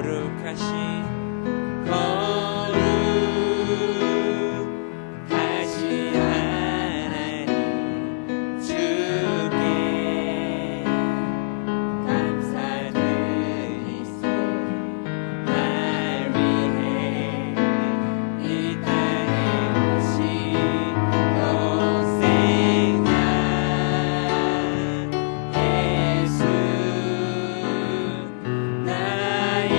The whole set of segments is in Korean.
거룩하신 하나님 주께 감사드리소. 날 위해 이 땅에 오신 독생자 예수 나의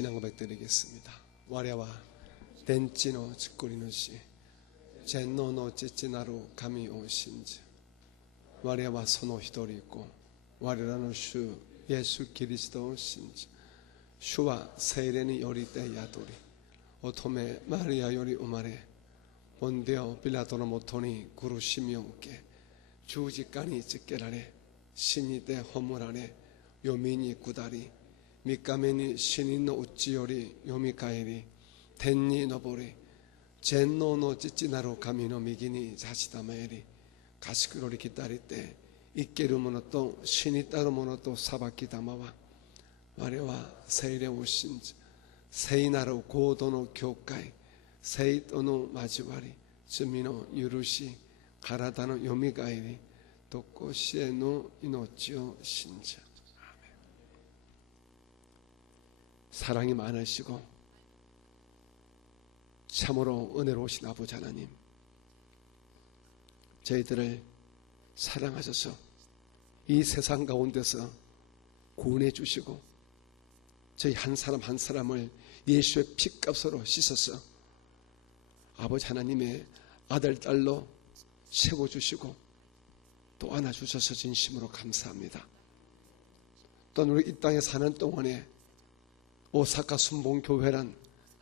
신앙 고백드리겠습니다.我は電池の作り主、全能の父なる神を信じ、我はその一人子、我らの主イエス・キリストを信じ、主は聖霊によりて宿り、乙女マリアより生まれ、ポンデオ・ピラトのもとに苦しみを受け、十字架につけられ、死にて葬られ、読みに下り、3日目に死人のうちよりよみかえり、天に昇り、全能の父なる神の右に座したまえり、賢り来たりて、生ける者と死にたる者と裁きたまは、我は聖霊を信じ、聖なる合同の教会、聖との交わり、罪の許し、体のよみがえり、とこしえの命を信じ。 사랑이 많으시고 참으로 은혜로우신 아버지 하나님, 저희들을 사랑하셔서 이 세상 가운데서 구원해 주시고 저희 한 사람 한 사람을 예수의 피값으로 씻어서 아버지 하나님의 아들 딸로 세워주시고 또 안아주셔서 진심으로 감사합니다. 또한 우리 이 땅에 사는 동안에 오사카 순봉교회란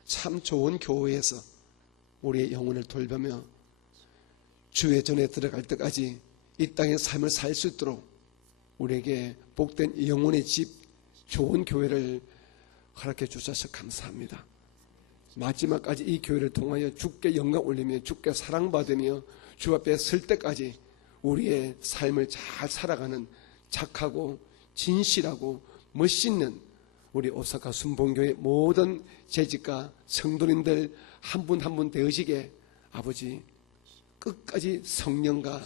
참 좋은 교회에서 우리의 영혼을 돌보며 주의 전에 들어갈 때까지 이 땅의 삶을 살 수 있도록 우리에게 복된 영혼의 집, 좋은 교회를 허락해 주셔서 감사합니다. 마지막까지 이 교회를 통하여 주께 영광 올리며 주께 사랑받으며 주 앞에 설 때까지 우리의 삶을 잘 살아가는 착하고 진실하고 멋있는 우리 오사카 순복음교회 모든 재직과 성도님들 한 분 한 분 되어지게 아버지 끝까지 성령과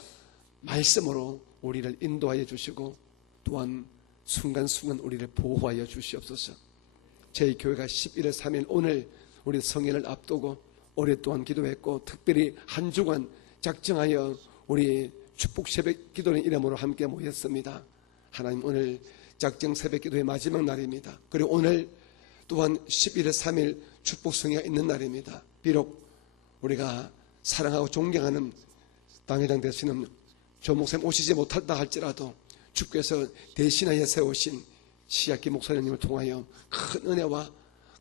말씀으로 우리를 인도하여 주시고 또한 순간순간 우리를 보호하여 주시옵소서. 저희 교회가 11월 3일 오늘 우리 성회를 앞두고 오랫동안 기도했고 특별히 한 주간 작정하여 우리 축복 새벽 기도의 이름으로 함께 모였습니다. 하나님 오늘 작정 새벽 기도의 마지막 날입니다. 그리고 오늘 또한 11월 3일 축복 성회가 있는 날입니다. 비록 우리가 사랑하고 존경하는 당회장 되시는 조 목사님 오시지 못한다 할지라도 주께서 대신하여 세우신 시약기 목사님을 통하여 큰 은혜와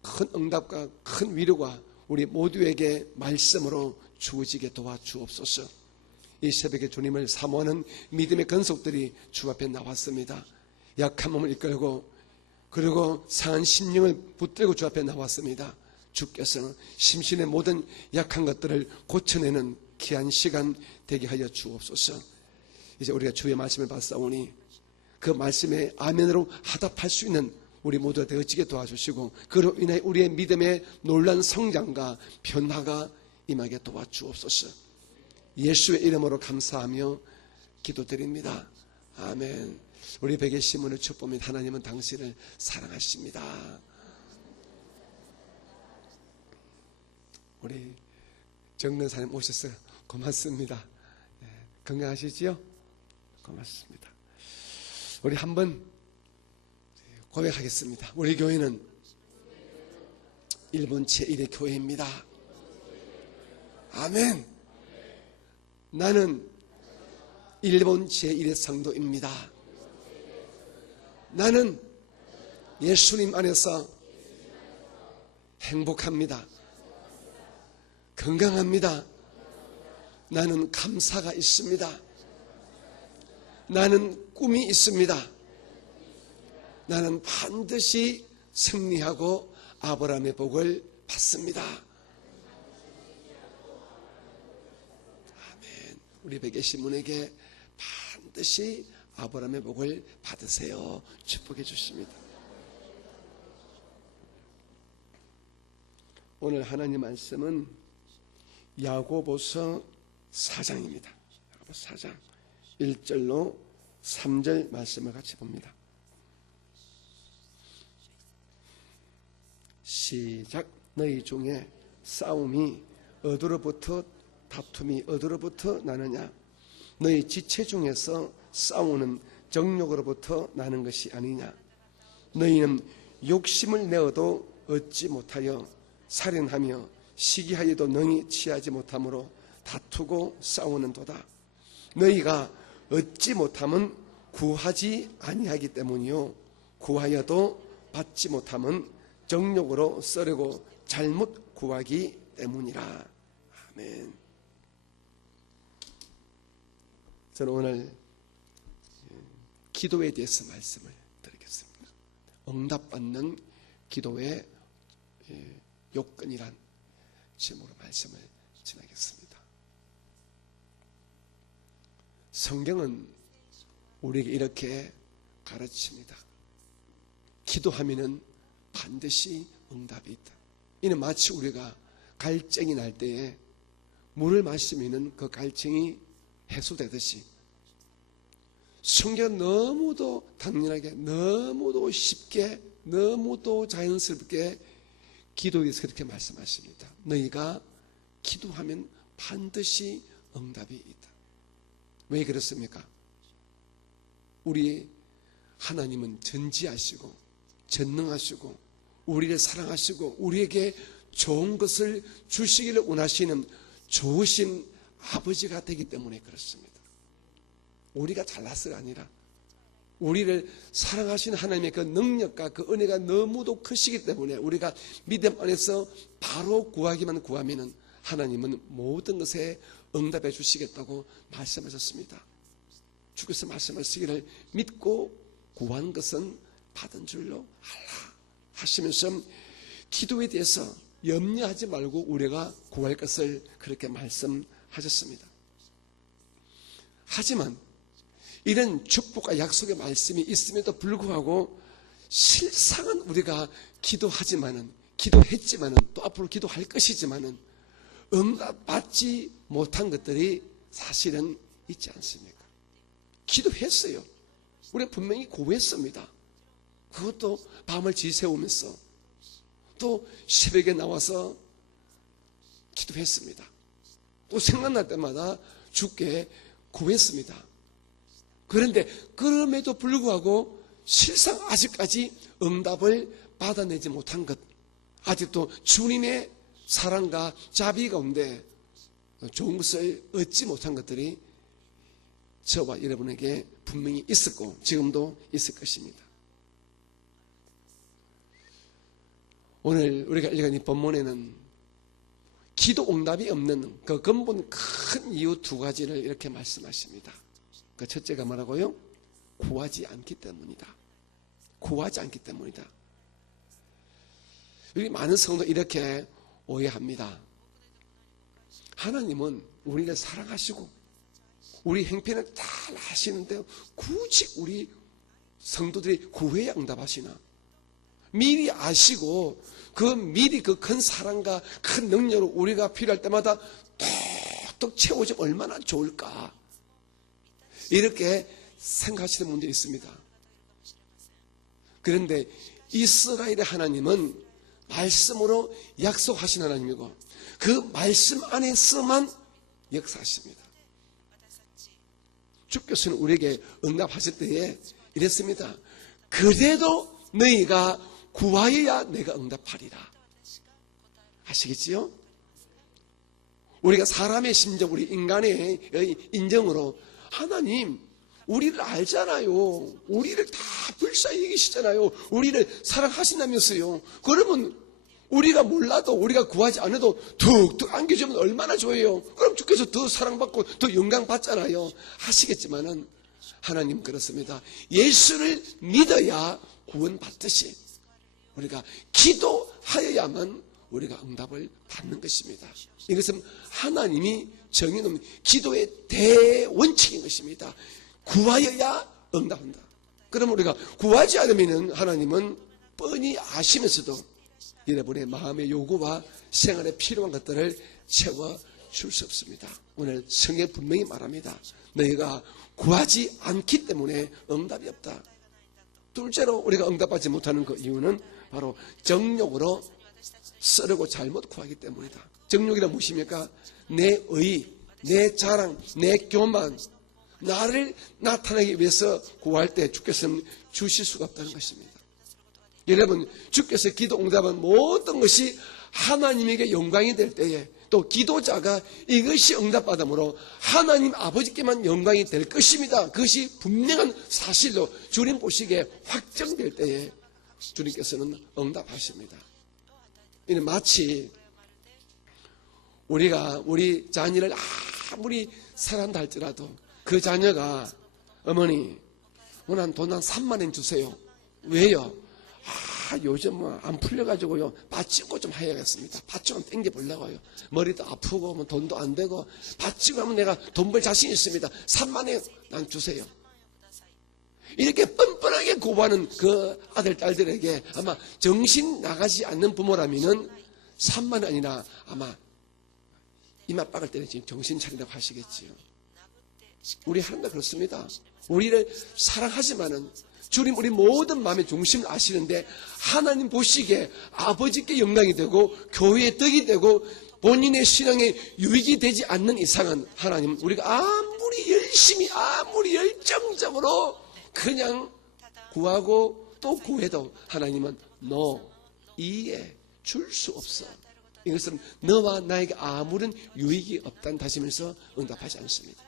큰 응답과 큰 위로가 우리 모두에게 말씀으로 주어지게 도와주옵소서. 이 새벽에 주님을 사모하는 믿음의 건속들이 주 앞에 나왔습니다. 약한 몸을 이끌고 그리고 상한 심령을 붙들고 주 앞에 나왔습니다. 주께서 심신의 모든 약한 것들을 고쳐내는 귀한 시간 되게 하여 주옵소서. 이제 우리가 주의 말씀을 받사오니 그 말씀에 아멘으로 하답할 수 있는 우리 모두가 되어지게 도와주시고 그로 인해 우리의 믿음의 놀란 성장과 변화가 임하게 도와주옵소서. 예수의 이름으로 감사하며 기도드립니다. 아멘. 우리 베개 시문을 축복합니다. 하나님은 당신을 사랑하십니다. 우리 정근사님 오셔서 고맙습니다. 건강하시지요? 고맙습니다. 우리 한번 고백하겠습니다. 우리 교회는 일본 제1의 교회입니다. 아멘. 나는 일본 제1의 성도입니다. 나는 예수님 안에서 행복합니다. 건강합니다. 나는 감사가 있습니다. 나는 꿈이 있습니다. 나는 반드시 승리하고 아브라함의 복을 받습니다. 아멘. 우리 베개 시문에게 반드시 아브라함의 복을 받으세요. 축복해 주십니다. 오늘 하나님 말씀은 야고보서 4장입니다. 야고보서 4장 1절로 3절 말씀을 같이 봅니다. 시작. 너희 중에 싸움이 어디로부터 다툼이 어디로부터 나느냐? 너희 지체 중에서 싸우는 정욕으로부터 나는 것이 아니냐? 너희는 욕심을 내어도 얻지 못하여 살인하며 시기하여도 능히 취하지 못함으로 다투고 싸우는도다. 너희가 얻지 못함은 구하지 아니하기 때문이요 구하여도 받지 못함은 정욕으로 썰고 잘못 구하기 때문이라. 아멘. 저는 오늘 기도에 대해서 말씀을 드리겠습니다. 응답받는 기도의 요건이란 제목으로 말씀을 전하겠습니다. 성경은 우리에게 이렇게 가르칩니다. 기도하면은 반드시 응답이 있다. 이는 마치 우리가 갈증이 날 때에 물을 마시면은 그 갈증이 해소되듯이 성경은 너무도 당연하게 너무도 쉽게 너무도 자연스럽게 기도에 대해서 그렇게 말씀하십니다. 너희가 기도하면 반드시 응답이 있다. 왜 그렇습니까? 우리 하나님은 전지하시고 전능하시고 우리를 사랑하시고 우리에게 좋은 것을 주시기를 원하시는 좋으신 아버지가 되기 때문에 그렇습니다. 우리가 잘나서가 아니라 우리를 사랑하시는 하나님의 그 능력과 그 은혜가 너무도 크시기 때문에 우리가 믿음 안에서 바로 구하기만 구하면은 하나님은 모든 것에 응답해 주시겠다고 말씀하셨습니다. 주께서 말씀하시기를 믿고 구한 것은 받은 줄로 알라 하시면서 기도에 대해서 염려하지 말고 우리가 구할 것을 그렇게 말씀하셨습니다. 하지만 이런 축복과 약속의 말씀이 있음에도 불구하고 실상은 우리가 기도했지만은 또 앞으로 기도할 것이지만은 응답받지 못한 것들이 사실은 있지 않습니까? 기도했어요. 우리가 분명히 구했습니다. 그것도 밤을 지새우면서 또 새벽에 나와서 기도했습니다. 또 생각날 때마다 주께 구했습니다. 그런데 그럼에도 불구하고 실상 아직까지 응답을 받아내지 못한 것, 아직도 주님의 사랑과 자비 가운데 좋은 것을 얻지 못한 것들이 저와 여러분에게 분명히 있었고 지금도 있을 것입니다. 오늘 우리가 읽은 이 본문에는 기도 응답이 없는 그 근본 큰 이유 두 가지를 이렇게 말씀하십니다. 그 첫째가 뭐라고요? 구하지 않기 때문이다. 구하지 않기 때문이다. 우리 많은 성도 이렇게 오해합니다. 하나님은 우리를 사랑하시고 우리 형편을 잘 아시는데 굳이 우리 성도들이 구해야 응답하시나? 미리 아시고 미리 그 큰 사랑과 큰 능력으로 우리가 필요할 때마다 톡톡 채워주면 얼마나 좋을까? 이렇게 생각하시는 분들이 있습니다. 그런데 이스라엘의 하나님은 말씀으로 약속하신 하나님이고 그 말씀 안에서만 역사하십니다. 주께서는 우리에게 응답하실 때에 이랬습니다. 그래도 너희가 구하여야 내가 응답하리라. 아시겠지요? 우리가 사람의 심정, 우리 인간의 인정으로 하나님 우리를 알잖아요. 우리를 다 불쌍히 여기시잖아요. 우리를 사랑하신다면서요. 그러면 우리가 몰라도 우리가 구하지 않아도 툭툭 안겨주면 얼마나 좋아요. 그럼 주께서 더 사랑받고 더 영광 받잖아요. 하시겠지만은 하나님 그렇습니다. 예수를 믿어야 구원받듯이 우리가 기도하여야만 우리가 응답을 받는 것입니다. 이것은 하나님이 정해놓은 기도의 대원칙인 것입니다. 구하여야 응답한다. 그럼 우리가 구하지 않으면 하나님은 뻔히 아시면서도 여러분의 마음의 요구와 생활에 필요한 것들을 채워줄 수 없습니다. 오늘 성경에 분명히 말합니다. 너희가 구하지 않기 때문에 응답이 없다. 둘째로 우리가 응답받지 못하는 그 이유는 바로 정욕으로 썰고 잘못 구하기 때문이다. 정욕이란 무엇입니까? 내 의, 내 자랑, 내 교만, 나를 나타내기 위해서 구할 때 주께서는 주실 수가 없다는 것입니다. 여러분, 주께서 기도 응답한 모든 것이 하나님에게 영광이 될 때에 또 기도자가 이것이 응답받음으로 하나님 아버지께만 영광이 될 것입니다. 그것이 분명한 사실로 주님 보시기에 확정될 때에 주님께서는 응답하십니다. 이는 마치 우리가 우리 자녀를 아무리 사랑한다 할지라도 그 자녀가 어머니 오늘 돈 한 3만 원 주세요. 왜요? 요즘 안 풀려가지고요. 밭짓고 좀 해야겠습니다. 밭짓고 땡겨보려고요. 머리도 아프고 뭐 돈도 안 되고 밭짓고 하면 내가 돈 벌 자신 있습니다. 3만 원 난 주세요. 이렇게 뻔뻔하게 고부하는 그 아들 딸들에게 아마 정신 나가지 않는 부모라면은 3만 원이나 아마 이마 박을 때는 지금 정신 차리라고 하시겠지요. 우리 하나님 그렇습니다. 우리를 사랑하지만은 주님 우리 모든 마음의 중심을 아시는데 하나님 보시기에 아버지께 영광이 되고 교회의 덕이 되고 본인의 신앙에 유익이 되지 않는 이상은 하나님 우리가 아무리 열심히 아무리 열정적으로 그냥 구하고 또 구해도 하나님은 너 이해 줄 수 없어. 이것은 너와 나에게 아무런 유익이 없다는 다시면서 응답하지 않습니다.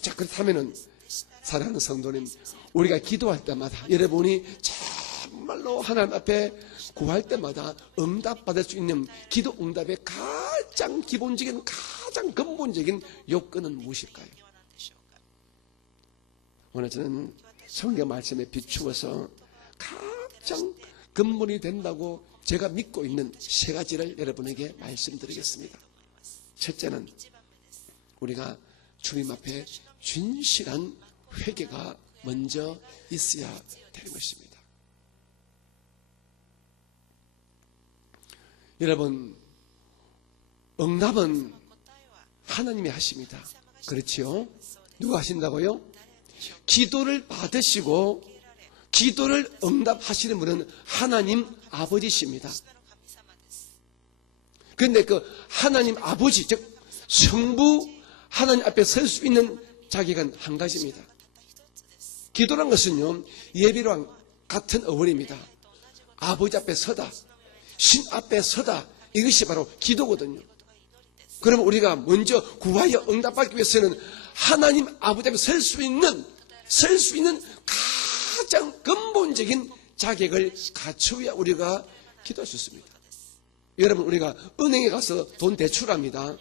자, 그렇다면은 사랑하는 성도님, 우리가 기도할 때마다 여러분이 정말로 하나님 앞에 구할 때마다 응답받을 수 있는 기도 응답의 가장 기본적인 가장 근본적인 요건은 무엇일까요? 오늘 저는 성경 말씀에 비추어서 가장 근본이 된다고 제가 믿고 있는 세 가지를 여러분에게 말씀드리겠습니다. 첫째는 우리가 주님 앞에 진실한 회개가 먼저 있어야 되는 것입니다. 여러분, 응답은 하나님이 하십니다. 그렇지요? 누가 하신다고요? 기도를 받으시고 기도를 응답하시는 분은 하나님 아버지십니다. 그런데 그 하나님 아버지, 즉 성부 하나님 앞에 설 수 있는 자격은 한 가지입니다. 기도란 것은요, 예비랑 같은 어원입니다. 아버지 앞에 서다, 신 앞에 서다, 이것이 바로 기도거든요. 그러면 우리가 먼저 구하여 응답받기 위해서는 하나님 아버지 앞에 설 수 있는 가장 근본적인 자격을 갖추어야 우리가 기도할 수 있습니다. 여러분, 우리가 은행에 가서 돈 대출합니다.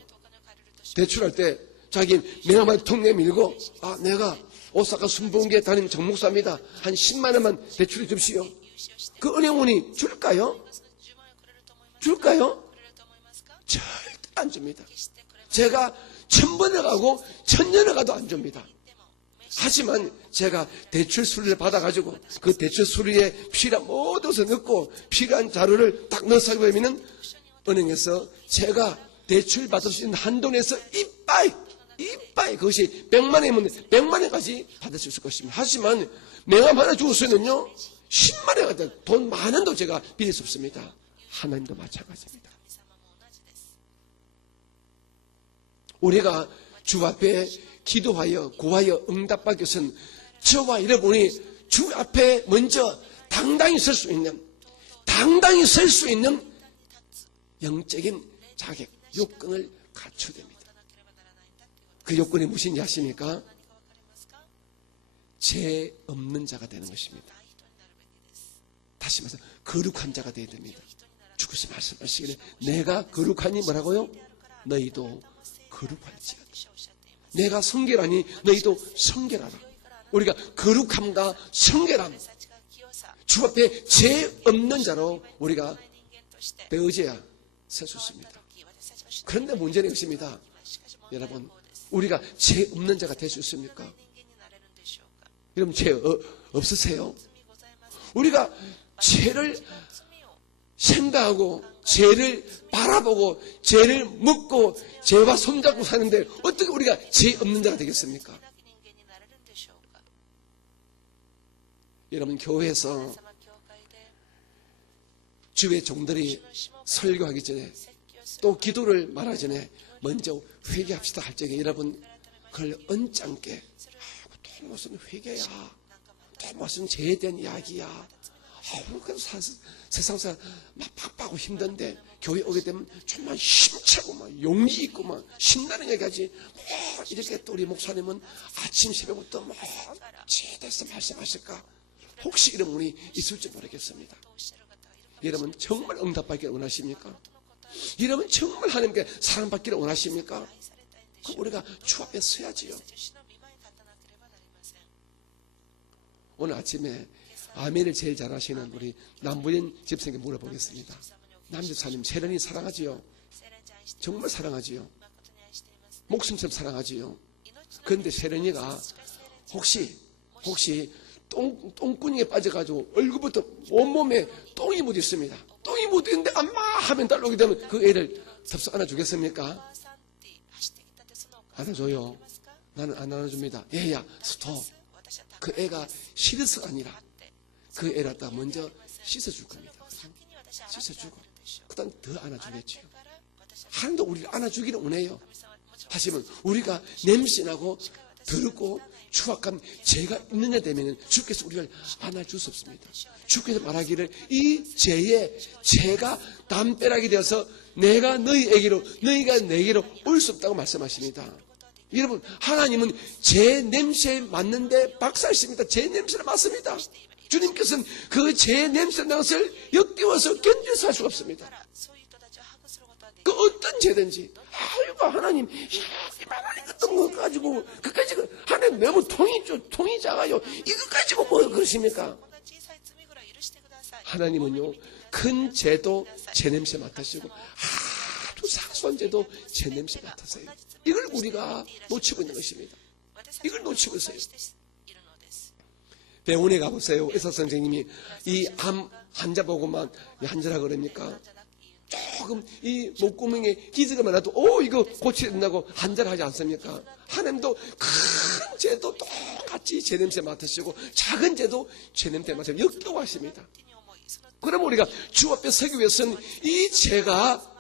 대출할 때 자기 명함을 통 내밀고, 내가 오사카 순복음교회 다니는 정목사입니다. 한 10만 원만 대출해 줍시오. 그 은행원이 줄까요? 줄까요? 절대 안 줍니다. 제가 1000번을 가고 1000년을 가도 안 줍니다. 하지만 제가 대출 수리를 받아가지고 그 대출 수리에 필요한 모든 것을 넣고 필요한 자료를 딱 넣어서 보면은 은행에서 제가 대출 받을 수 있는 한도 내에서 이빠이 그것이 100만 원이면 100만 원까지 받을 수 있을 것입니다. 하지만 명함 하나 주고서는요 10만 원 같은 돈 만 원도 제가 빌릴 수 없습니다. 하나님도 마찬가지입니다. 우리가 주 앞에 기도하여 구하여 응답받기 위해서는 저와 여러분이 주 앞에 먼저 당당히 설 수 있는 영적인 자격, 요건을 갖춰야 됩니다. 그 요건이 무엇인지 아십니까? 죄 없는 자가 되는 것입니다. 다시 말해서 거룩한 자가 되어야 됩니다. 주께서 말씀하시기를 내가 거룩하니 뭐라고요? 너희도 거룩할지어다. 내가 성결하니 너희도 성결하라. 우리가 거룩함과 성결함, 주 앞에 죄 없는 자로 우리가 되어져야 설 수 있습니다. 그런데 문제는 것입니다. 여러분, 우리가 죄 없는 자가 될 수 있습니까? 여러분, 죄 없으세요? 우리가 죄를 생각하고 죄를 바라보고 죄를 묻고 죄와 손잡고 사는데 어떻게 우리가 죄 없는 자가 되겠습니까? 여러분, 교회에서 주의 종들이 설교하기 전에 또 기도를 말하기 전에 먼저 회개합시다 할 적에 여러분 그걸 언짢게 또 무슨 회개야, 또 무슨 죄에 대한 이야기야, 세상사 막 바쁘고 힘든데 교회 오게 되면 정말 힘차고 막 용기 있고 막 신나는 얘기하지. 이렇게 또 우리 목사님은 아침 새벽부터 막 제대로 말씀하실까? 혹시 이런 분이 있을지 모르겠습니다. 여러분 정말 응답받기를 원하십니까? 여러분 정말 하나님께 사랑받기를 원하십니까? 그럼 우리가 주 앞에 서야지요. 오늘 아침에 아멘을 제일 잘하시는 우리 남부인 집사님께 물어보겠습니다. 남집사님 세련이 사랑하지요? 정말 사랑하지요? 목숨처럼 사랑하지요? 그런데 세련이가 혹시 똥꾸니에 빠져가지고 얼굴부터 온몸에 똥이 묻어 있습니다. 똥이 묻어 있는데 엄마 하면 딸려오게 되면 그 애를 덥석 안아주겠습니까? 안아줘요. 나는 안 안아줍니다. 얘야 스톱. 그 애가 싫어서가 아니라 그 애를 갖다 먼저 씻어줄 겁니다. 씻어주고 그 다음 더 안아주겠지요. 하나님도 우리를 안아주기를 원해요. 하지만 우리가 냄새나고 더럽고 추악한 죄가 있느냐 되면 주께서 우리를 안아줄 수 없습니다. 주께서 말하기를 이 죄가 담벼락이 되어서 내가 너희에게로 너희가 내게로 올 수 없다고 말씀하십니다. 여러분 하나님은 죄 냄새에 맡는데 박사이십니다. 죄 냄새를 맡습니다. 주님께서는 그 죄 냄새 나는 것을 역겨워서 견뎌서 할 수가 없습니다. 그 어떤 죄든지 아이고 하나님 이만한 것도 뭐 가지고 그까지 하나님 너무 통이 작아요. 이거 가지고 뭐 그러십니까? こんな小さい罪ぐらい許してください。 하나님은요 큰 죄도 제 냄새 맡으시고 아주 사소한 죄도 제 냄새 맡으세요. 이걸 우리가 놓치고 있는 것입니다. 私たち 이걸 놓치고 있어요. しているのです。 병원에 가보세요. 의사 선생님이 이 암 환자 보고만 환자라 그럽니까? 조금 이 목구멍에 기저가 많아도 이거 고쳐야 된다고 환자를 하지 않습니까? 하나님도 큰 죄도 똑같이 제 냄새 맡으시고 작은 죄도 제 냄새 맡으시고 역겨워하십니다. 그럼 우리가 주 앞에 서기 위해서는 이 죄가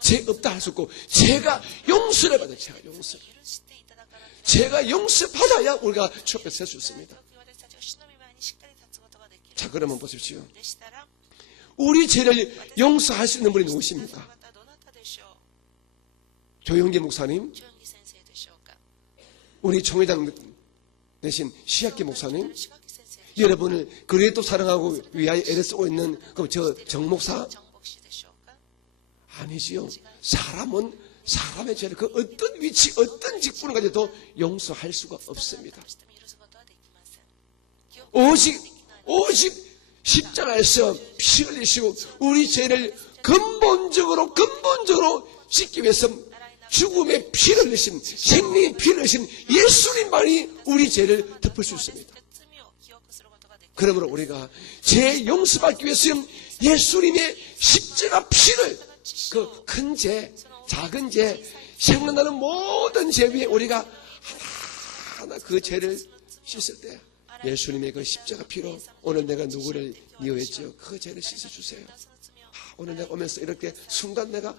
죄 없다 할 수 없고 죄가 용서를 받아요. 죄가 용서. 죄가 용서 받아야 우리가 주 앞에 설 수 있습니다. 자, 그러면 보십시오. 우리 죄를 용서할 수 있는 분이 누구십니까? 조영기 목사님, 우리 총회장 대신 시학기 목사님, 여러분을 그래도 사랑하고 위하여 애를 쓰고 있는 저 정목사? 아니지요. 사람은 사람의 죄를 그 어떤 위치, 어떤 직분을 가져도 용서할 수가 없습니다. 오직 십자가에서 피 흘리시고 우리 죄를 근본적으로 씻기 위해서 죽음의 피를 흘리신 생명의 피를 흘리신 예수님만이 우리 죄를 덮을 수 있습니다. 그러므로 우리가 죄 용서받기 위해서는 예수님의 십자가 피를 그 큰 죄, 작은 죄, 생각나는 모든 죄 위에 우리가 하나하나 그 죄를 씻을 때 예수님의 그 십자가 피로 오늘 내가 누구를 미워했지요? 그 죄를 씻어주세요. 오늘 내가 오면서 이렇게 순간 내가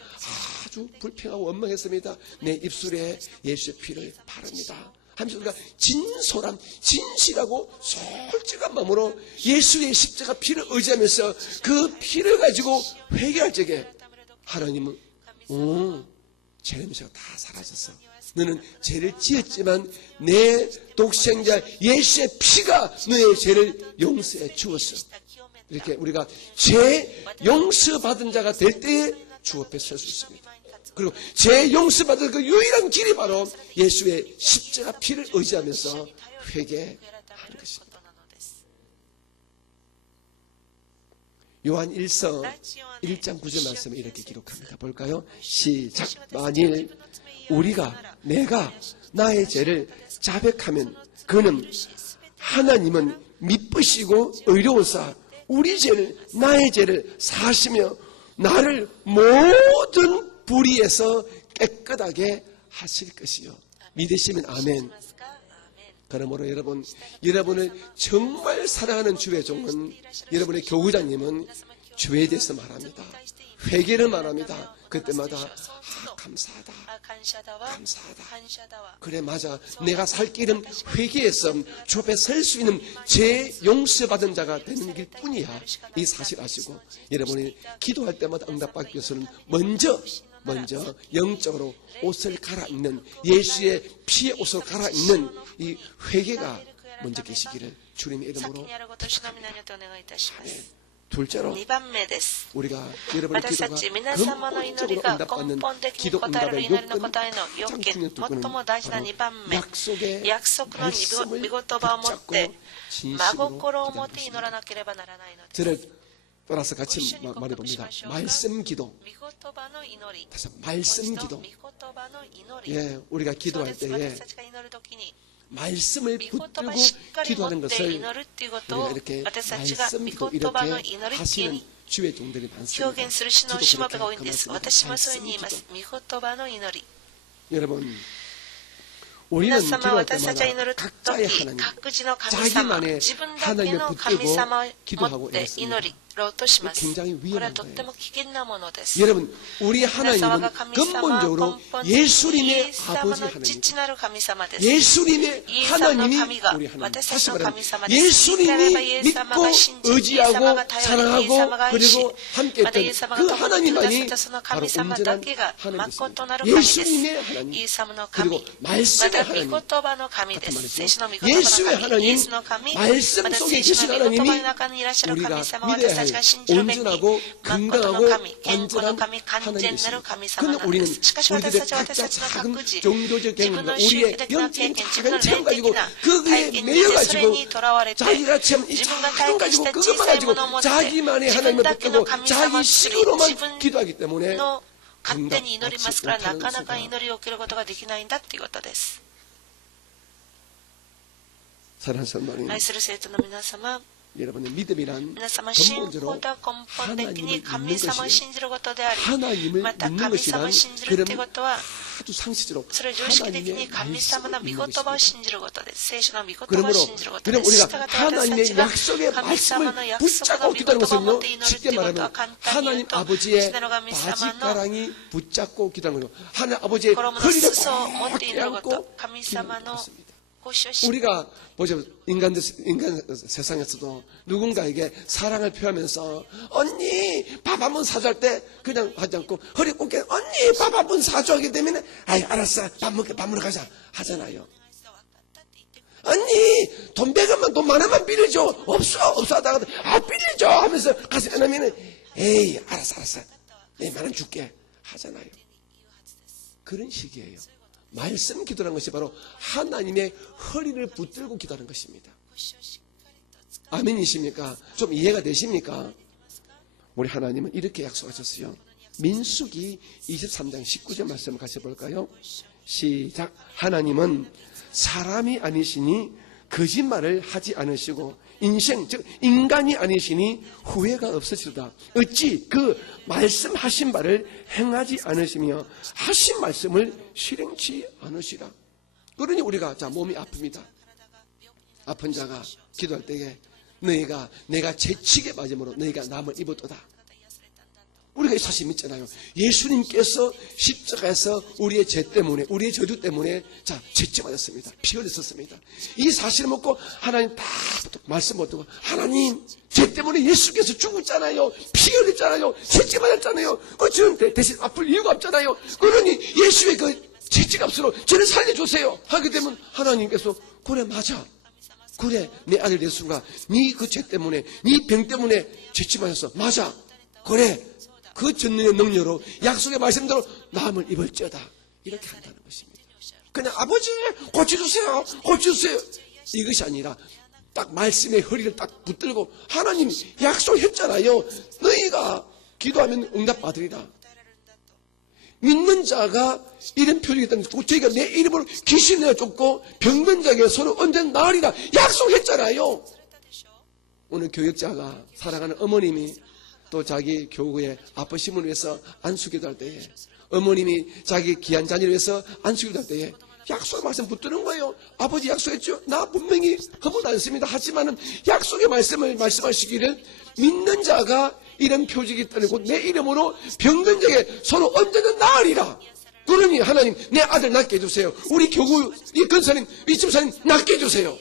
아주 불평하고 원망했습니다. 내 입술에 예수의 피를 바릅니다. 하면서 우리가 진실하고 솔직한 마음으로 예수의 십자가 피를 의지하면서 그 피를 가지고 회개할 적에 하나님은 죄 냄새가 다 사라졌어. 너는 죄를 지었지만 내 독생자 예수의 피가 너의 죄를 용서해 주었어. 이렇게 우리가 죄 용서받은 자가 될 때에 주 앞에 설 수 있습니다. 그리고 죄 용서받은 그 유일한 길이 바로 예수의 십자가 피를 의지하면서 회개하는 것입니다. 요한 1서 1장 9절 말씀에 이렇게 기록합니다. 볼까요? 시작. 만일 내가 나의 죄를 자백하면 그는 하나님은 미쁘시고 의로우사 우리 죄를 나의 죄를 사하시며 나를 모든 불의에서 깨끗하게 하실 것이요. 믿으시면 아멘. 그러므로 여러분을 정말 사랑하는 주의 종은 여러분의 교구장님은 주에 대해서 말합니다. 회개를 말합니다. 그때마다 감사하다. 그래 맞아. 내가 살 길은 회개해서 주 앞에 설 수 있는 죄 용서받은 자가 되는 길 뿐이야. 이 사실 아시고 여러분이 기도할 때마다 응답받기 위해서는 먼저 영적으로 옷을 갈아입는 예수의 피의 옷을 갈아입는 이 회개가 먼저 계시기를 주님의 이름으로 부탁합니다. 네. 둘째로 우리가 여러분의 기도가 근본적으로 응답받는 기도 응답의 요건은 가장 중요한 요건은 바로 약속의 말씀을 붙잡고 진심으로 기도하는 것입니다. 저를 따라서 같이 말해봅니다. 말씀 기도. 다시 말씀 기도. 예, 우리가 기도할 때에 말씀을 붙들고 기도하는 것을 우리가 이렇게 말씀 기도 이렇게 하시는 주의 종들이 많습니다. 기도 그렇게 말씀 기도. 여러분 우리는 기도할 때마다 각자의 하나님, 자기만의 하나님을 붙들고 기도하고 이랬습니다. 굉장히 위험한 거예요. 여러분, 우리 하나님은 근본적으로 예수님의 아버지 하나님입니다. 예수님의 하나님이 우리 하나님. 다시 말하면 예수님이 믿고 의지하고 사랑하고 그리고 함께했던 그 하나님만이 바로 온전한 하나님이십니다. 예수님의 하나님 그리고 말씀을 예수의 また、御言 하나님 葉の神で 같은 す。 말이죠. 聖書の御言葉 예수의 の神、イエ 하나님 スの神、 말씀 また 속에 聖書 계신 の御言葉の 하나님이 中にいらっしゃる 우리가 神様、 믿어야 私た 할 ちが信じるべき、 온전하고 誠の 건강하고 神、健康の 완전한 神、完全なる 하나님이십니다. 神様 그런데 なの 우리는 です。しかし私 우리들의 たちは私 각자 たちの 작은 各自、 종교적 自分 경험과 の宗 우리의 教的な経 영적인 験、自 작은 分の 체험 霊的 가지고 な 그거에 体験によって 매여가지고 それにとらわれて、 자기가 체험한 이 自分が 작은 体験し 가지고 た 그것만 小さいも 가지고 のを持って 자기만의 自分 하나님을 だけの 붙들고 神様を 자기 作り 식으로만 自分 기도하기 때문에 の勝手に祈りますから 응답받지 なかなか 못하는 祈りを受けることができないんだっていうことです。 사랑하는 성도님, 愛する生徒の皆様、 여러분의 믿음이란 皆様、信仰 근본적으로 とは根本的に 하나님을 神 믿는 様を 것이에요. 信じることであり、 하나님을 また 믿는 神様 것이란 を信じるっていう 그러면 ことは、 아주 상식적으로 それを常識的に 하나님의 神様の 말씀을 御 믿는 言葉を 것입니다. 信じることです。聖書の御言葉を 그러므로 信じることで 그럼 す。 우리가 従って私た 하나님의 ちが 약속의 神様 말씀을 の約束の 붙잡고 御言 기도하는 葉を持 것은요 って祈るって 쉽게 いうことは 말하면 簡単に言 하나님 うと、 아버지의 父の神様の 바지가랑이 붙잡고 기도하는 거죠. 하나님 아버지의 衣の 허리를 裾を持って祈ること、 꼭 神 기도하는 様の 것입니다. 腰をし 우리가 보죠. 인간 세상에서도 누군가에게 사랑을 표하면서 언니 밥 한 번 사줄 때 그냥 하지 않고 허리 꽂게 언니 밥 한 번 사줘 하게 되면 아이 알았어 밥 먹으러 가자 하잖아요. 언니 돈 100원만 돈 10,000원만 빌려줘. 없어 하다가 아 빌려줘 하면서 가서 하면은 에이 알았어 내 10,000원 줄게 하잖아요. 그런 식이에요. 말씀 기도라는 것이 바로 하나님의 허리를 붙들고 기도하는 것입니다. 아멘이십니까? 좀 이해가 되십니까? 우리 하나님은 이렇게 약속하셨어요. 민수기 23장 19절 말씀을 같이 볼까요? 시작. 하나님은 사람이 아니시니 거짓말을 하지 않으시고 인생 즉 인간이 아니시니 후회가 없으시다. 어찌 그 말씀하신 바를 행하지 않으시며 하신 말씀을 실행치 않으시라. 그러니 우리가 자 몸이 아픕니다. 아픈 자가 기도할 때에 너희가 내가 재치게 맞음으로 너희가 남을 입었도다. 우리가 이 사실 믿잖아요. 예수님께서 십자가에서 우리의 죄 때문에 우리의 저주 때문에 자 채찍 맞았습니다. 피 흘렸었습니다. 이 사실을 먹고 하나님 다 말씀 못 듣고 하나님 죄 때문에 예수께서 죽었잖아요. 피 흘렸잖아요. 채찍 맞았잖아요. 저는 대신 아플 이유가 없잖아요. 그러니 예수의 그 채찍 값으로 저를 살려주세요 하게 되면 하나님께서 그래 맞아. 그래 내 아들 예수가 네 그 죄 때문에 네 병 때문에 채찍 맞았어. 맞아. 그래 그 전능의 능력으로 약속의 말씀대로 남을 입을지어다. 이렇게 한다는 것입니다. 그냥 아버지 고쳐주세요. 이것이 아니라 딱 말씀의 허리를 딱 붙들고 하나님 약속했잖아요. 너희가 기도하면 응답받으리라. 믿는 자가 이런 표적이 있다는 것이고 저희가 내 이름으로 귀신 내쫓고 병든 자에게 서로 언제나 나으리라 약속했잖아요. 오늘 교역자가 사랑하는 어머님이 또 자기 교구에 아프심을 위해서 안수기도 할 때에 어머님이 자기 귀한 자녀를 위해서 안수기도 할 때에 약속의 말씀 붙드는 거예요. 아버지 약속했죠. 나 분명히 허물도 않습니다. 하지만은 약속의 말씀을 말씀하시기를 믿는 자가 이런 표적이 떠나고 내 이름으로 병든 자에게 서로 언제나 나으리라. 그러니 하나님 내 아들 낫게 해주세요. 우리 교구 이 근사님 이 집사님 낫게 해주세요.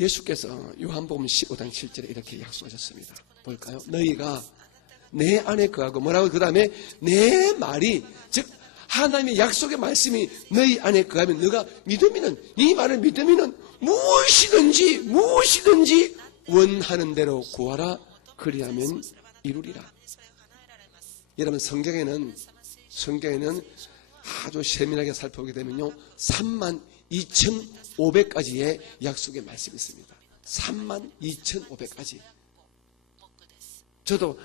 예수께서 요한복음 15장 7절에 이렇게 약속하셨습니다. 볼까요? 너희가 내 안에 거하고 뭐라고 그 다음에 내 말이 즉 하나님의 약속의 말씀이 너희 안에 거하면 너가 믿으면 네 말을 믿으면 무엇이든지 원하는 대로 구하라 그리하면 이루리라. 여러분 성경에는 아주 세밀하게 살펴보게 되면요 32,500가지의 약속의 말씀이 있습니다. 32,500가지. 저도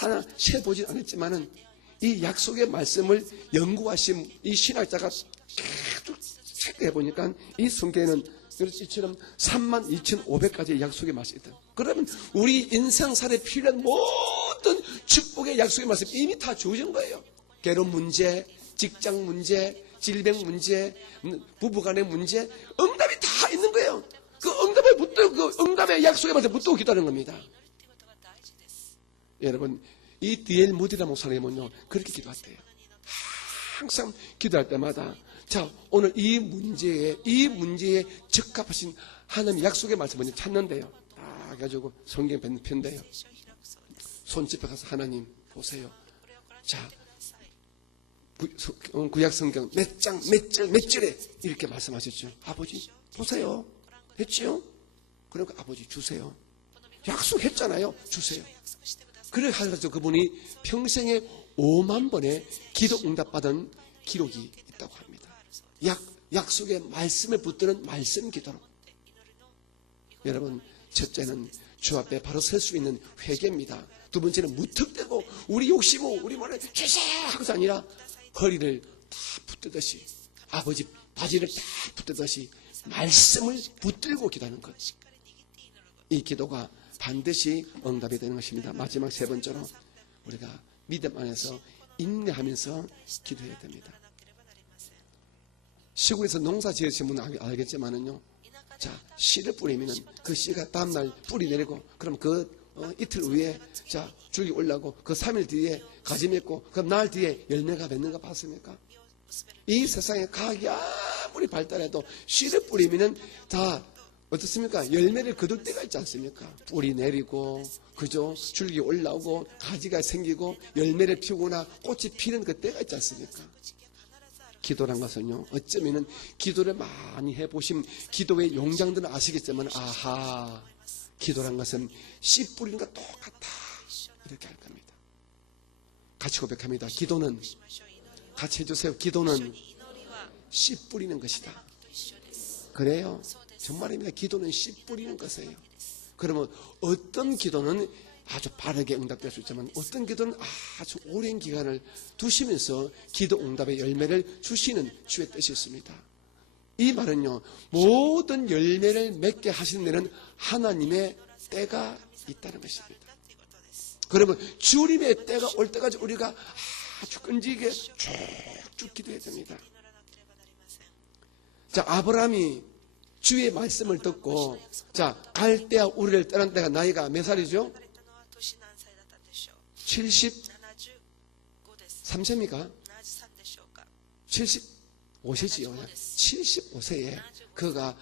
하나 세보진 않았지만은 이 약속의 말씀을 연구하신 이 신학자가 계속 체크해 보니까 이 성경에는 이처럼 32,500가지의 약속의 말씀이 있다. 그러면 우리 인생살에 필요한 모든 축복의 약속의 말씀이 이미 다 주어진 거예요. 결혼 문제, 직장 문제, 질병 문제, 부부간의 문제, 응답이 다 있는 거예요. 그 응답에 붙들고, 그 응답의 약속에 맞춰 붙들고 기도하는 겁니다. 여러분, 이 D.L. 무디라 목사님은요, 그렇게 기도했대요. 항상 기도할 때마다, 자, 오늘 이 문제에 적합하신 하나님의 약속의 말씀을 먼저 찾는데요. 딱 가지고 성경 편인데요. 손집에 가서 하나님 보세요. 자, 구약 성경 몇 장, 몇 절, 몇 절에 이렇게 말씀하셨죠. 아버지 보세요. 했지요? 그러니까 아버지 주세요. 약속했잖아요. 주세요. 그래 가지고 그분이 평생에 5만 번의 기도 응답받은 기록이 있다고 합니다. 약속의 말씀을 붙드는 말씀 기도로. 여러분, 첫째는 주 앞에 바로 설 수 있는 회개입니다. 두 번째는 무턱대고 우리 욕심으로 우리 말에 주세요 하고서 아니라 허리를 다 붙들듯이 아버지 바지를 다 붙들듯이 말씀을 붙들고 기도하는 것. 이 기도가 반드시 응답이 되는 것입니다. 마지막 세 번째로 우리가 믿음 안에서 인내하면서 기도해야 됩니다. 시골에서 농사 지으신 분은 알겠지만은요. 자, 씨를 뿌리면은 그 씨가 다음날 뿌리 내리고 그럼 그 이틀 후에 자, 줄기 올라오고 그 3일 뒤에 가지 맺고 그럼 나흘 뒤에 열매가 맺는 거 봤습니까? 이 세상에 과학이 아무리 발달해도 씨를 뿌리면은 다 어떻습니까? 열매를 거둘 때가 있지 않습니까? 뿌리 내리고 그죠? 줄기 올라오고 가지가 생기고 열매를 피우거나 꽃이 피는 그 때가 있지 않습니까? 기도란 것은요, 어쩌면은 기도를 많이 해보신 기도의 용장들은 아시겠지만, 아하, 기도란 것은 씨 뿌리는 것 똑같다. 이렇게 할 겁니다. 같이 고백합니다. 기도는, 같이 해주세요. 기도는 씨 뿌리는 것이다. 그래요. 정말입니다. 기도는 씨 뿌리는 것이에요. 그러면 어떤 기도는 아주 빠르게 응답될 수 있지만 어떤 기도는 아주 오랜 기간을 두시면서 기도 응답의 열매를 주시는 주의 뜻이 있습니다. 이 말은요, 모든 열매를 맺게 하시는 데는 하나님의 때가 있다는 것입니다. 그러면 주님의 때가 올 때까지 우리가 아주 끈질기게 쭉쭉 기도해야 됩니다. 자, 아브라함이 주의 말씀을 듣고 자, 갈대아 우리를 떠난 때가 나이가 몇 살이죠? 73세입니까? 75세지요. 75세에 그가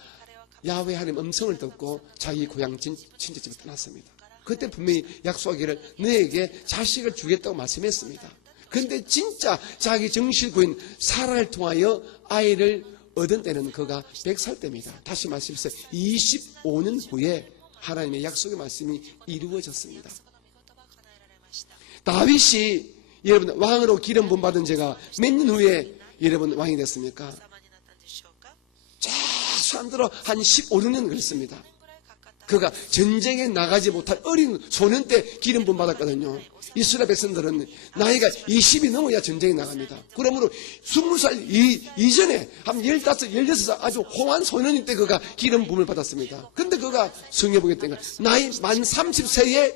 야훼 하나님 음성을 듣고 자기 고향 친척집에 떠났습니다. 그때 분명히 약속하기를 너에게 자식을 주겠다고 말씀했습니다. 그런데 진짜 자기 정실구인 사라를 통하여 아이를 얻은 때는 그가 100살 때입니다. 다시 말씀해서 25년 후에 하나님의 약속의 말씀이 이루어졌습니다. 다윗이 여러분 왕으로 기름 부음 받은 제가 몇 년 후에 여러분 왕이 됐습니까? 최소한으로 한 15년 걸렸습니다. 그가 전쟁에 나가지 못할 어린 소년 때 기름 부음 받았거든요. 이스라엘 백성들은 나이가 20이 넘어야 전쟁에 나갑니다. 그러므로 20살 이전에 한 15, 16살 아주 홍한 소년일 때 그가 기름 부음을 받았습니다. 그런데 그가 성경에 보니까 나이 만 30세에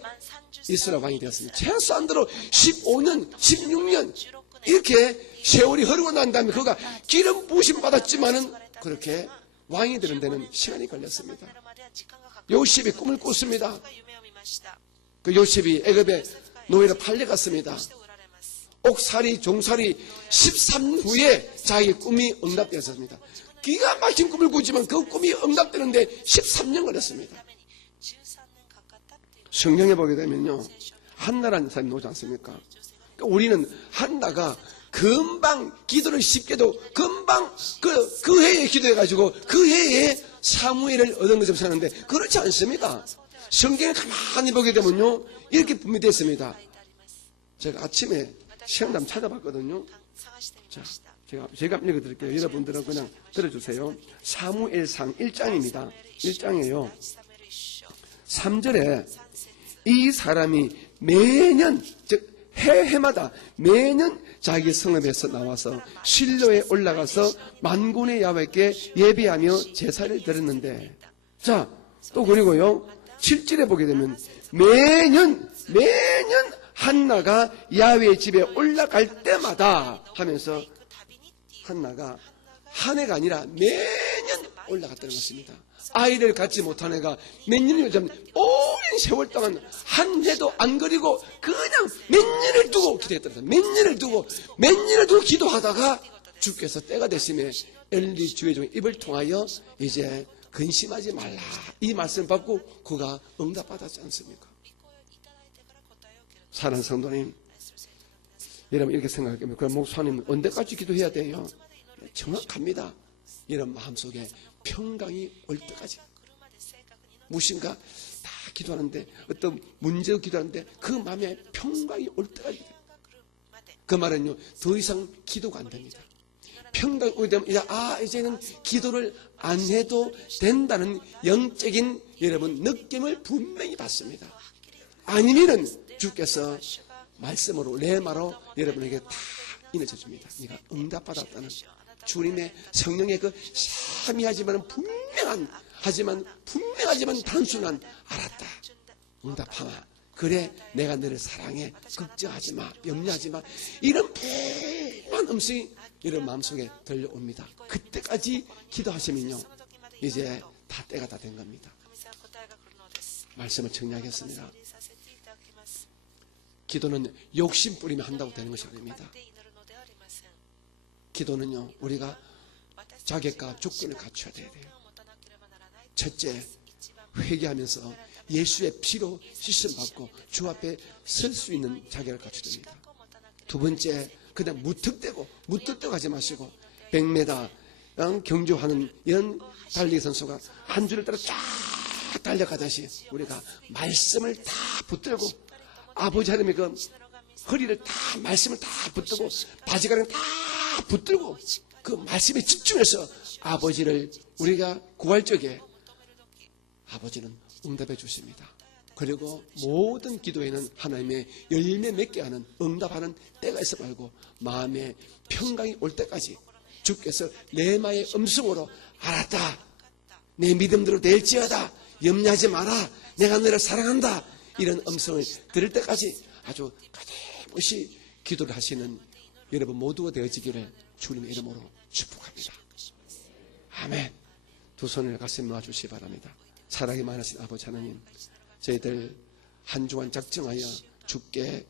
이스라엘 왕이 되었습니다. 최소한으로 15년, 16년 이렇게 세월이 흐르고 난 다음에 그가 기름 부으심 받았지만은 그렇게 왕이 되는 데는 시간이 걸렸습니다. 요셉이 꿈을 꿨습니다. 그 요셉이 애굽에 노예로 팔려갔습니다. 옥살이, 종살이 13년 후에 자기의 꿈이 응답되었습니다. 기가 막힌 꿈을 꾸지만 그 꿈이 응답되는데 13년 걸렸습니다. 성경에 보게 되면요, 한나라는 사람이 나오지 않습니까? 그러니까 우리는 한나가 금방 기도를 쉽게도 금방 그 해에 기도해가지고 그 해에 사무엘을 얻은 것처럼 생각하는데 그렇지 않습니다. 성경에 가만히 보게 되면요, 이렇게 분명히 되어 있습니다. 제가 아침에 시간남 찾아봤거든요. 자, 제가 읽어드릴게요. 여러분들은 그냥 들어주세요. 사무엘상 1장입니다. 1장이에요. 3절에 이 사람이 매년, 즉 해마다 매년 자기 성읍에서 나와서 실로에 올라가서 만군의 야훼께 예배하며 제사를 드렸는데, 자, 또 그리고요 7절에 보게 되면 매년 한나가 야훼의 집에 올라갈 때마다 하면서 한나가 한 해가 아니라 매년 올라갔다는 것입니다. 아이를 갖지 못한 애가 몇 년이 요즘 오랜 세월 동안 한 해도 안 그리고 그냥 몇 년을 두고 기도했더라. 몇 년을 두고 기도하다가 주께서 때가 되심에 엘리 주의 입을 통하여 이제 근심하지 말라 이 말씀 받고 그가 응답받았지 않습니까? 사랑하는 성도님, 여러분 이렇게 생각하면 그럼 목사님 언제까지 기도해야 돼요? 정확합니다. 이런 마음속에 평강이 올 때까지. 무엇인가 다 기도하는데 어떤 문제로 기도하는데 그 마음에 평강이 올 때까지. 그 말은요 더 이상 기도가 안 됩니다. 평강이 오게 되면 이제는 기도를 안 해도 된다는 영적인 여러분 느낌을 분명히 받습니다. 아니면은 주께서 말씀으로 레마로 여러분에게 다 인해져 줍니다. 네가 응답받았다는 주님의 성령의 그 참이하지만 분명하지만 단순한 알았다. 응답하마. 그래 내가 너를 사랑해. 걱정하지 마. 염려하지 마. 이런 분명한 음성이 이런 마음속에 들려옵니다. 그때까지 기도하시면요 이제 다 때가 다 된 겁니다. 말씀을 정리하겠습니다. 기도는 욕심 뿌리며 한다고 되는 것이 아닙니다. 기도는요 우리가 자격과 조건을 갖춰야 돼요. 첫째, 회개하면서 예수의 피로 씻음받고 주 앞에 설 수 있는 자격을 갖춰야 됩니다. 두 번째, 그냥 무턱대고 하지 마시고 100m 경주하는 이런 달리기 선수가 한 줄을 따라 쫙 달려가듯이 우리가 말씀을 다 붙들고 아버지 하나님의 그 허리를 다 말씀을 다 붙들고 바지가랑 다 붙들고 그 말씀에 집중해서 아버지를 우리가 구할 적에 아버지는 응답해 주십니다. 그리고 모든 기도에는 하나님의 열매 맺게 하는 응답하는 때가 있어 말고 마음에 평강이 올 때까지 주께서 레마의 음성으로 알았다. 내 믿음대로 될지어다. 염려하지 마라. 내가 너를 사랑한다. 이런 음성을 들을 때까지 아주 가슴없이 기도를 하시는 여러분 모두가 되어지기를 주님의 이름으로 축복합니다. 아멘. 두 손을 가슴에 놔주시기 바랍니다. 사랑이 많으신 아버지 하나님, 저희들 한 주간 작정하여 주께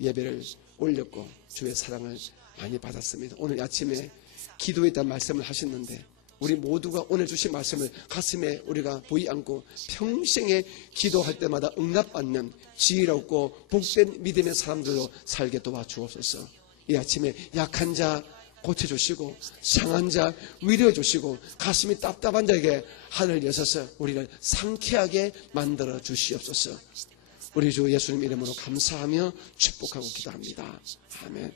예배를 올렸고 주의 사랑을 많이 받았습니다. 오늘 아침에 기도에 대한 말씀을 하셨는데 우리 모두가 오늘 주신 말씀을 가슴에 우리가 보이 안고 평생에 기도할 때마다 응답받는 지혜롭고 복된 믿음의 사람들로 살게 도와주옵소서. 이 아침에 약한 자 고쳐주시고 상한 자 위로해 주시고 가슴이 답답한 자에게 하늘 여셔서 우리를 상쾌하게 만들어 주시옵소서. 우리 주 예수님 이름으로 감사하며 축복하고 기도합니다. 아멘.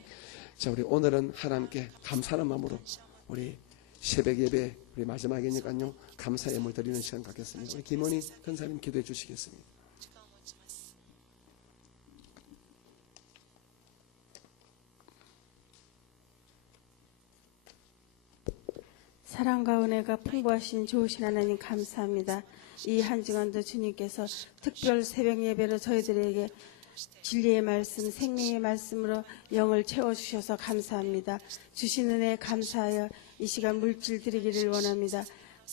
자, 우리 오늘은 하나님께 감사하는 마음으로 우리 새벽 예배 우리 마지막이니까요 감사 예물 드리는 시간 갖겠습니다. 우리 김원희 권사님 기도해 주시겠습니다. 사랑과 은혜가 풍부하신 좋으신 하나님 감사합니다. 이 한 주간도 주님께서 특별 새벽 예배로 저희들에게 진리의 말씀, 생명의 말씀으로 영을 채워주셔서 감사합니다. 주신 은혜에 감사하여 이 시간 물질 드리기를 원합니다.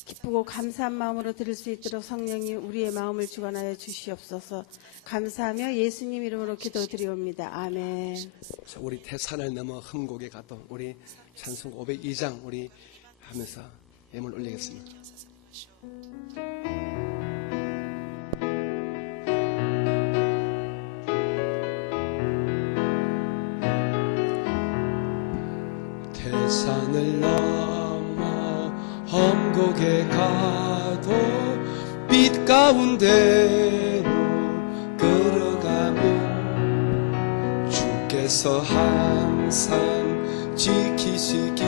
기쁘고 감사한 마음으로 드릴 수 있도록 성령이 우리의 마음을 주관하여 주시옵소서. 감사하며 예수님 이름으로 기도드리옵니다. 아멘. 자, 우리 태산을 넘어 흠곡에 가도 우리 찬송 502장 우리 하면서 예물 올리겠습니다. 태산을 넘어 험곡에 가도 빛 가운데로 걸어가면 주께서 항상 지키시기로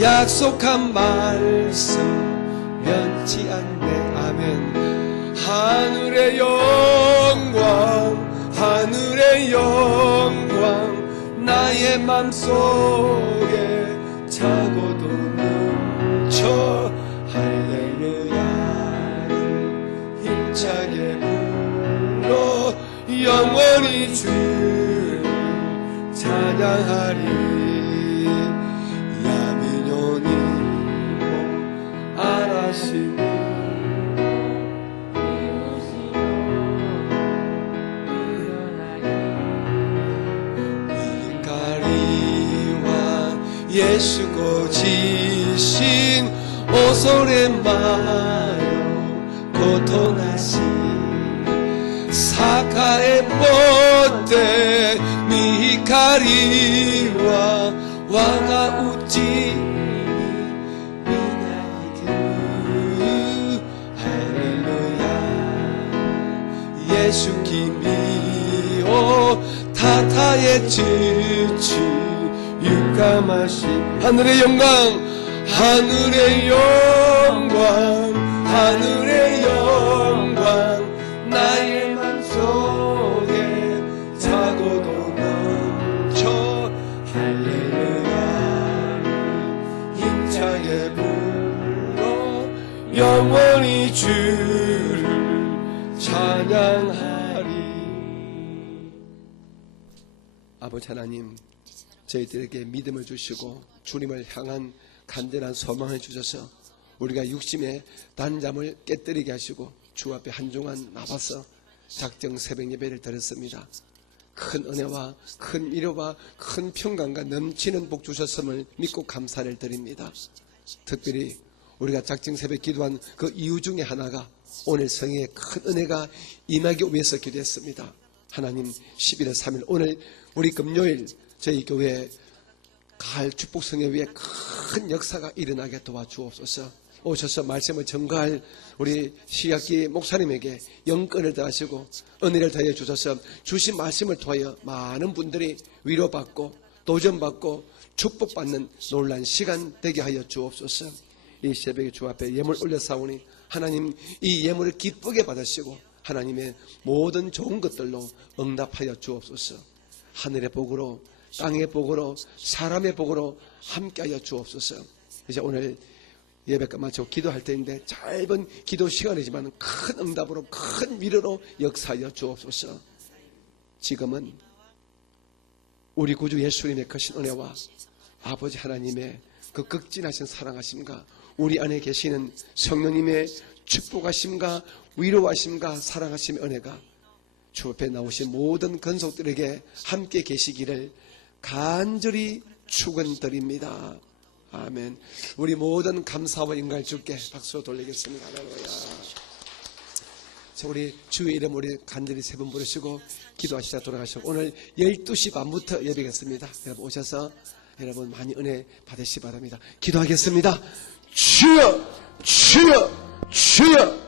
약속한 말씀 변치 않네. 아멘. 하늘의 영광 나의 맘속에 차고도 넘쳐 할렐루야를 힘차게 불러 영원히 주를 찬양하리. 예수 고지신 오솔에 마요 고통하신 사카의 못대 마리와 와가 웃지 이나이드 할렐루야 예수 김이오 타타의 지치 육감하신 하늘의 영광 하늘의 영광 하늘의 영광 나의 맘속에 차고도 넘쳐 할렐루야 힘차게 불러 영원히 주를 찬양하리. 아버지 하나님, 저희들에게 믿음을 주시고 주님을 향한 간절한 소망을 주셔서 우리가 육심의 단잠을 깨뜨리게 하시고 주 앞에 한중한 나와서 작정 새벽 예배를 드렸습니다. 큰 은혜와 큰 위로와 큰 평강과 넘치는 복 주셨음을 믿고 감사를 드립니다. 특별히 우리가 작정 새벽 기도한 그 이유 중에 하나가 오늘 성회에 큰 은혜가 임하기 위해서 기도했습니다. 하나님 11월 3일 오늘 우리 금요일 저희 교회 가을 축복성회 위에 큰 역사가 일어나게 도와주옵소서. 오셔서 말씀을 전가할 우리 시학기 목사님에게 영권을 더하시고 은혜를 더해 주셔서 주신 말씀을 통하여 많은 분들이 위로받고 도전받고 축복받는 놀란 시간 되게 하여 주옵소서. 이 새벽에 주 앞에 예물 올려사오니 하나님 이 예물을 기쁘게 받으시고 하나님의 모든 좋은 것들로 응답하여 주옵소서. 하늘의 복으로 땅의 복으로 사람의 복으로 함께하여 주옵소서. 이제 오늘 예배가 마치고 기도할 때인데 짧은 기도 시간이지만 큰 응답으로 큰 위로로 역사하여 주옵소서. 지금은 우리 구주 예수님의 크신 은혜와 아버지 하나님의 그 극진하신 사랑하심과 우리 안에 계시는 성령님의 축복하심과 위로하심과 사랑하심의 은혜가 주 앞에 나오신 모든 건속들에게 함께 계시기를 간절히 축원드립니다. 아멘. 우리 모든 감사와 영광을 주께 박수 돌리겠습니다. 할렐루야. 자, 우리 주의 이름 우리 간절히 세 번 부르시고 기도하시다 돌아가시고 오늘 12시 반부터 예배겠습니다. 여러분 오셔서 여러분 많이 은혜 받으시기 바랍니다. 기도하겠습니다. 주여 주여 주여